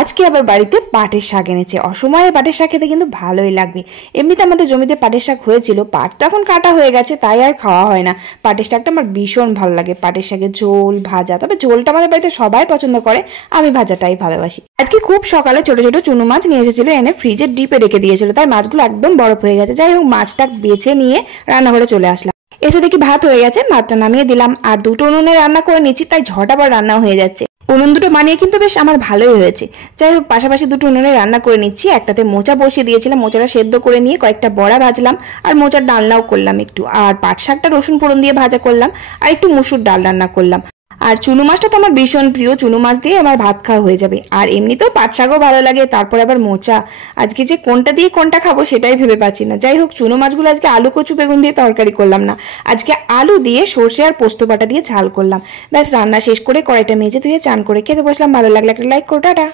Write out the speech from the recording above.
আজকে আবার বাড়িতে পাটের শাক এনেছে। অসময়ে পাটের শাক খেতে কিন্তু ভালোই লাগবে। এমনিতে আমাদের জমিতে পাটের শাক হয়েছিল, পাট তো এখন কাটা হয়ে গেছে, তাই আর খাওয়া হয় না। পাটের শাকটা আমার ভীষণ ভালো লাগে, পাটের শাকের ঝোল ভাজা, তবে ঝোলটা আমাদের বাড়িতে সবাই পছন্দ করে, আমি ভাজাটাই ভালোবাসি। আজকে খুব সকালে ছোট ছোট চুনো মাছ নিয়ে এসেছিল, এনে ফ্রিজের ডিপে রেখে দিয়েছিল, তাই মাছগুলো একদম বরফ হয়ে গেছে। যাই হোক, মাছটা বেছে নিয়ে রান্নাঘরে চলে আসলাম। এসে দেখি ভাত হয়ে গেছে, ভাতটা নামিয়ে দিলাম। আর দুটো উনুনে রান্না করে নিচ্ছি, তাই ঝটাপট রান্না হয়ে যাচ্ছে। উনুন দুটো বানিয়ে কিন্তু বেশ আমার ভালোই হয়েছে। যাই হোক, পাশাপাশি দুটো উনুনে রান্না করে নিচ্ছি। একটাতে মোচা বসিয়ে দিয়েছিলাম, মোচাটা সেদ্ধ করে নিয়ে কয়েকটা বড়া ভাজলাম, আর মোচার ডালনাও করলাম একটু। আর পাট শাকটা রসুন ফোড়ন দিয়ে ভাজা করলাম, আর একটু মুসুর ডাল রান্না করলাম। আর চুনো মাছটা তো আমার ভীষণ প্রিয়, চুনো মাছ দিয়ে আমার ভাত খাওয়া হয়ে যাবে। আর এমনিতেও পাট শাকও ভালো লাগে, তারপরে আবার মোচা। আজকে যে কোনটা দিয়ে কোনটা খাবো সেটাই ভেবে পাচ্ছি না। যাই হোক, চুনো মাছগুলো আজকে আলু কচু বেগুন দিয়ে তরকারি করলাম না, আজকে আলু দিয়ে সর্ষে আর পোস্ত বাটা দিয়ে ঝাল করলাম। ব্যাস, রান্না শেষ করে কড়াইটা মেজে ধুয়ে চান করে খেতে বসলাম। ভালো লাগলে একটা লাইক করো, টাটা।